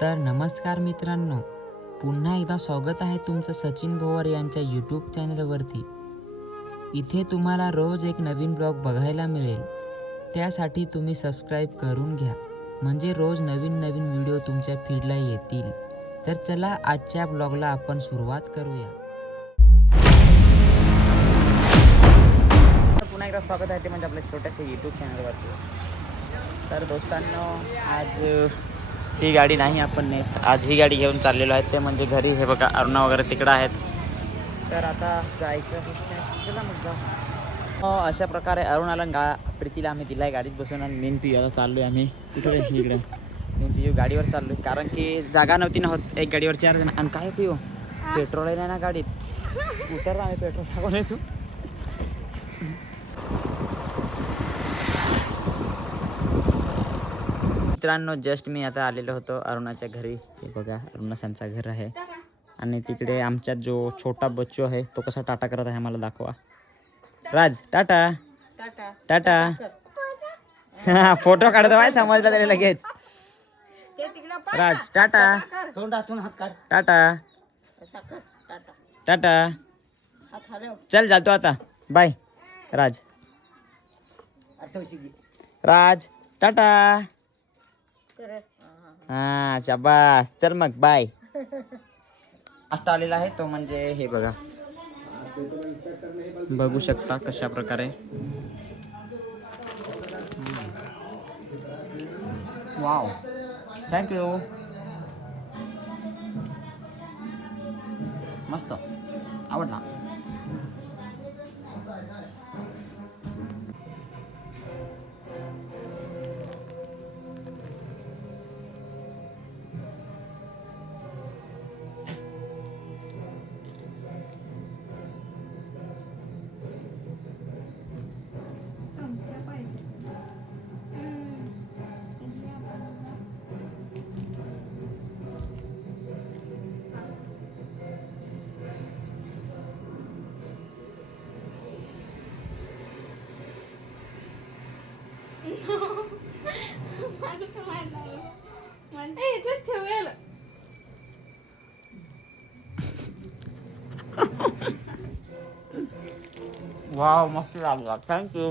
तर नमस्कार मित्रांनो, पुन्हा एकदा स्वागत आहे तुमचं सचिन भोवर यांच्या यूट्यूब चॅनलवरती। इथे तुम्हाला रोज एक नवीन ब्लॉग बघायला मिळेल, त्यासाठी तुम्ही सबस्क्राईब करून घ्या, म्हणजे रोज नवीन नवीन व्हिडिओ तुमच्या फीडला येतील। तर चला आजच्या ब्लॉगला आपण सुरुवात करूया। पुन्हा एकदा स्वागत आहे ते म्हणजे आपल्या छोट्याशा यूट्यूब चॅनलवरती। तर दोस्तांनो, आज ही गाडी नाही आपण नेत, आज ही गाडी घेऊन चाललेलो आहे ते म्हणजे घरी। हे बघा अरुणा वगैरे तिकडं आहेत, तर आता जायचं, चला मग जाऊ। अशा प्रकारे अरुणाला प्रीतीला आम्ही दिलाय गाडीत बसून, आणि मेन पियू आता चाललोय आम्ही इकडे मेन पियू गाडीवर चाललोय, कारण की जागा नव्हती ना होत एक गाडीवर 4 जण। आणि काय पियू, पेट्रोल आहे ना गाडीत, उतरला आम्ही पेट्रोल टाकून येतो। मित्रांनो, जस्ट मी आता आलेलो होतो अरुणाच्या घरी। हे बघा अरुणाचं घर आहे, आणि तिकडे आमच्यात जो छोटा बच्चू आहे तो कसा टाटा करत आहे मला दाखवा। राज टाटा टाटा फोटो काढतो आहे, समजलं तरी लगेच। राज टाटा टाटा टाटा, चल जातो आता, बाय राज। राज टाटा, हा शाबास, चल मग बाय। आता आलेला आहे तो म्हणजे हे बघा, बघू शकता कशा प्रकारे। वाव, थँक्यू, मस्त आवडला। वाव, मस्त लागला, थँक्यू।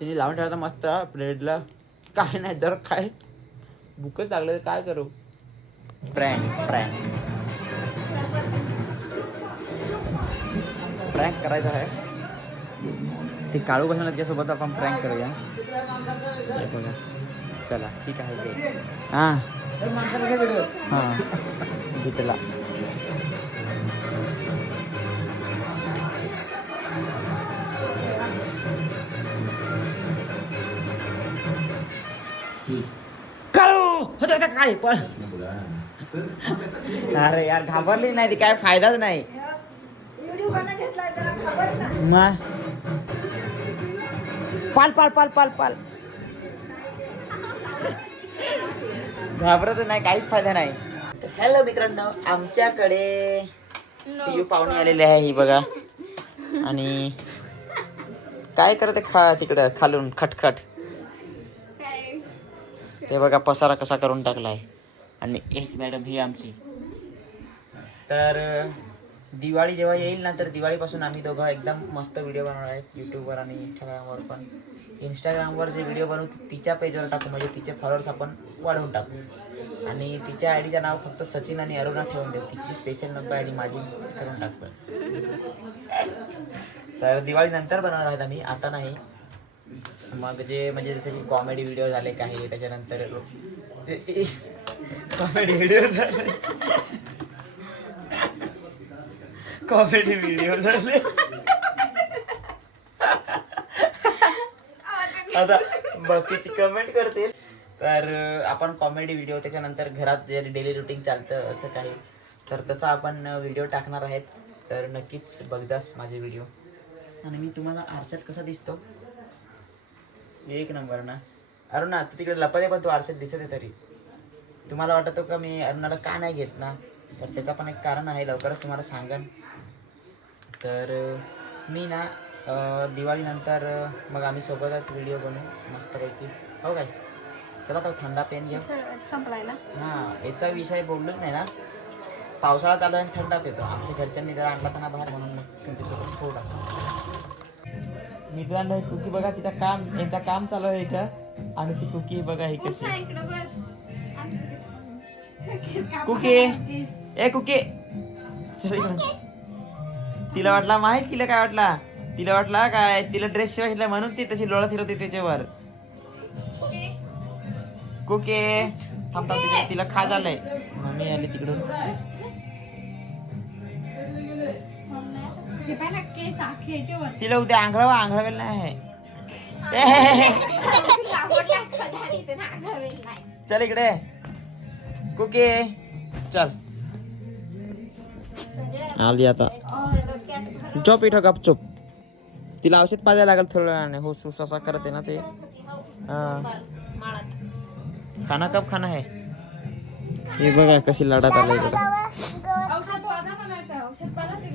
तिने लावून ठेवता मस्त ब्रेडला, काय नाही तर काय भूकच लागलं, काय करू। प्रँक करायचं आहे, ते काळू बसणार त्याच्यासोबत आपण प्रँक करूया। बघा, चला ठीक आहे ते। हां हां भेटला। काळू होतं का काय पण, अरे यार घाबरली नाही ती, काय फायदाच नाही मग। पाल पाल पाल पाल पाल, घाबरत नाही, काहीच फायदा नाही। हॅलो मित्रांनो, आमच्याकडे पियू पाहुणे आलेले आहे, ही बघा। आणि काय करते तिकडं खालून खटखट, ते बघा पसारा कसा करून टाकलाय। आणि एक मॅडम ही आमची। तर दिवाळी जेव्हा येईल ना, तर दिवाळीपासून आम्ही दोघं एकदम मस्त व्हिडिओ बनवणार आहेत यूट्यूबवर आणि इंस्टाग्रामवर पण। इंस्टाग्रामवर जे व्हिडिओ बनवू तिच्या पेजवर टाकू, म्हणजे तिचे फॉलोअर्स आपण वाढवून टाकू। आणि तिच्या आयडीचं नाव फक्त सचिन आणि अरुणा ठेवून देऊ, तिची स्पेशल नको आयडी माझी करून टाकू। तर दिवाळी नंतर बनवणार आहेत आम्ही, आता नाही। मग जे म्हणजे जसं की कॉमेडी व्हिडिओ झाले काही, त्याच्यानंतर कॉमेडी व्हिडिओ झाले, कॉमेडी व्हिडिओ झाले, आता बाकीची कमेंट करतील। तर आपण कॉमेडी व्हिडिओ, त्याच्यानंतर घरात जे डेली रुटीन चालतं असं काही, तर तसं आपण व्हिडिओ टाकणार आहेत। तर नक्कीच बघजास माझे व्हिडिओ। आणि मी तुम्हाला आरशात कसा दिसतो, एक नंबर ना। अरुणा तू तिकडे लपत आहे, पण तू आरशात दिसत आहे तरी। तुम्हाला वाटतं का मी अरुणाला का नाही घेत ना, तर त्याचं पण एक कारण आहे, लवकरच तुम्हाला सांगेन। तर मी ना दिवाळीनंतर मग आम्ही सोबतच व्हिडिओ बनवू मस्तपैकी. हो काय? चला तर थंडा पेन घ्या. संपलाय ना. हां, याचा विषय बोललोच नाही ना. पावसाळा चालू आहे आणि थंडा पेतो. आमच्या घरच्यांनी जरा आणला ना बाहेर म्हणून मग तुमच्यासोबत थोडासा मित्रांनो. कुकी बघा, तिचं काम, यांचं काम चालू आहे इथं. आणि ती कुकी बघा ही कशी. कुकी, ए कुकी, तिला वाटला माहित तिला काय वाटला, तिला वाटला काय तिला ड्रेस शिवाय घेतला म्हणून ती तशी लोळत फिरवते त्याच्यावर. कुके थांबता, तिला खा झालंय. मम्मी आली तिकडून. तिला उद्या आंघळवेल नाही. चल इकडे कुके, चल आली आता. झोप इथं गपचूप. तिला औषध पाजायला लागेल थोडं वेळाने. हो सुस असा करते ना ते. खाना कब खाना है. हे बघा कशी लढत आलं इकडे.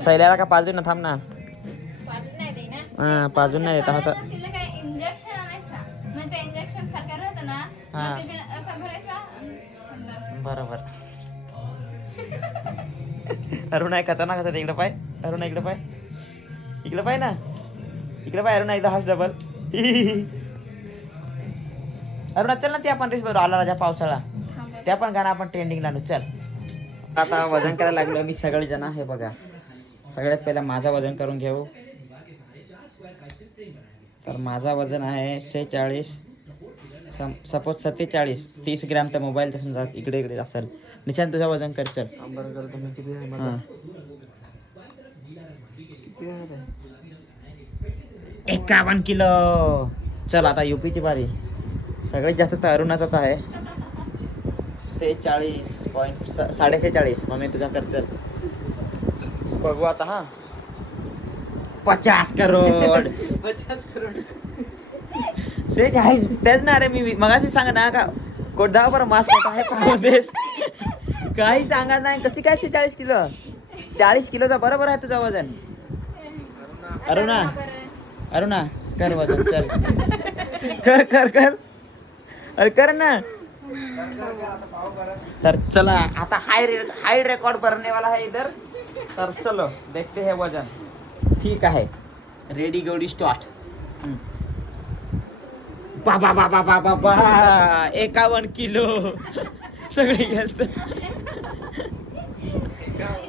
सैल्याला का पाजू ना, थांब ना. हा पाजून नाही देत आता. बरोबर. अरुणा खतरनाक असं. इकडे पाय अरुणा, इकडे पाय, इकडे पाय ना, इकडे पाय अरुणा. एकदा हाच डबल. अरुणा चल ना, ते आपण रेस बरोबर आला राजा पावसाळा, त्या पण गाणं आपण ट्रेंडिंगला आणू. चल आता वजन करायला लागलो मी. सगळे जण हे बघा. सगळ्यात पहिला माझा वजन करून घेऊ. तर माझा वजन आहे 46, सपोज 47. 30 ग्रॅम. तर मोबाईल तर समजा इकडे इकडे असेल. निशांत तुझं वजन कर. चल 51 किलो. चल आता युपीची बारी. सगळ्यात जास्त तर अरुणाचाच आहे. 46.46. मम्मी तुझा कर. चल बघू आता. हा 50 करोड. 46 तेच ना रे. मी मगाशी सांग ना का कोणता बरं मास्क होता आहे पाहतेस. काही सांगत नाही. कशी काय 46 किलो. 40 किलोचा बरोबर आहे तुझं वजन. अरुणा, अरुणा कर वजन. चल कर कर कर. अरे कर ना. तर चला आता हाई रेकॉर्ड बनने वाला है इधर. तर चलो देखते हैं वजन. ठीक आहे, रेडी गोडी स्टार्ट. बाबा बाबा बाबा बा 51 किलो. सगळे जास्त.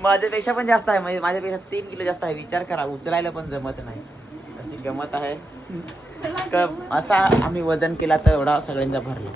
माझ्यापेक्षा पण जास्त आहे. म्हणजे माझ्यापेक्षा 3 किलो जास्त आहे. विचार करा, उचलायला पण जमत नाही. अशी गमत आहे. असा आम्ही वजन केला तर एवढा सगळ्यांचा भरला.